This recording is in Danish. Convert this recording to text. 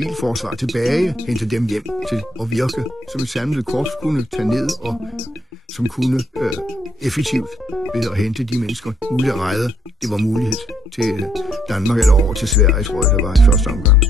civilforsvar tilbage, hente dem hjem til at virke, som et samlet korps kunne tage ned, og som kunne effektivt ved at hente de mennesker ud af rejde. Det var mulighed til Danmark eller over til Sverige, tror jeg, det var i første omgang.